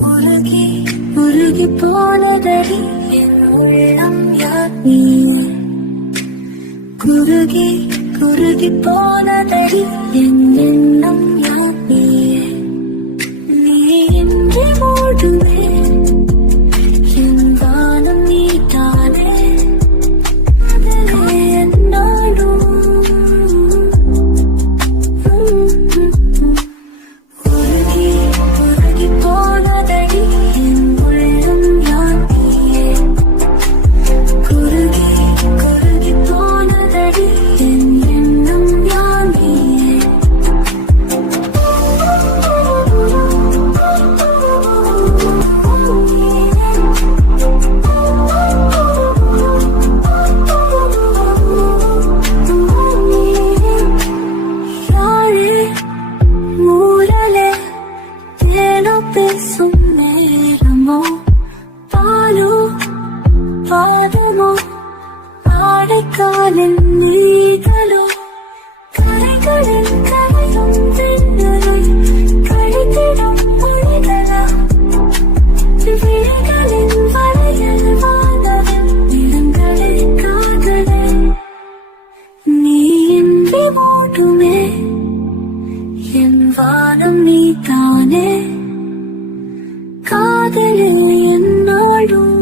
உருகி உருகி போனதடி என் உள்ளம் யார் நீ குருகி குருகி போனதடி என் எண்ணம் யார் நீ இன்றி மூடுமே என் வானம் நீ தானே அதிலே என்னாலும் உருகி உருகி போனதடி என் உள்ளம் யார் நீயே குருகி குருகி போனதடி என் எண்ணம் யார் நீயே யாழே மூரலே தேனோ பேசும் நேரமோ பாலோ பாதமோ ஆடைக்காலின் நீகளோ கரைகளில் கரையும் வெண்ணரை கழித்திடும் மொழிகளா விழிகளின் வளையல் வானவின் நிலங்களை காதலே நீ இன்றி மூடுமே என் வானம் நீ தானே காதலில் என்னாடும்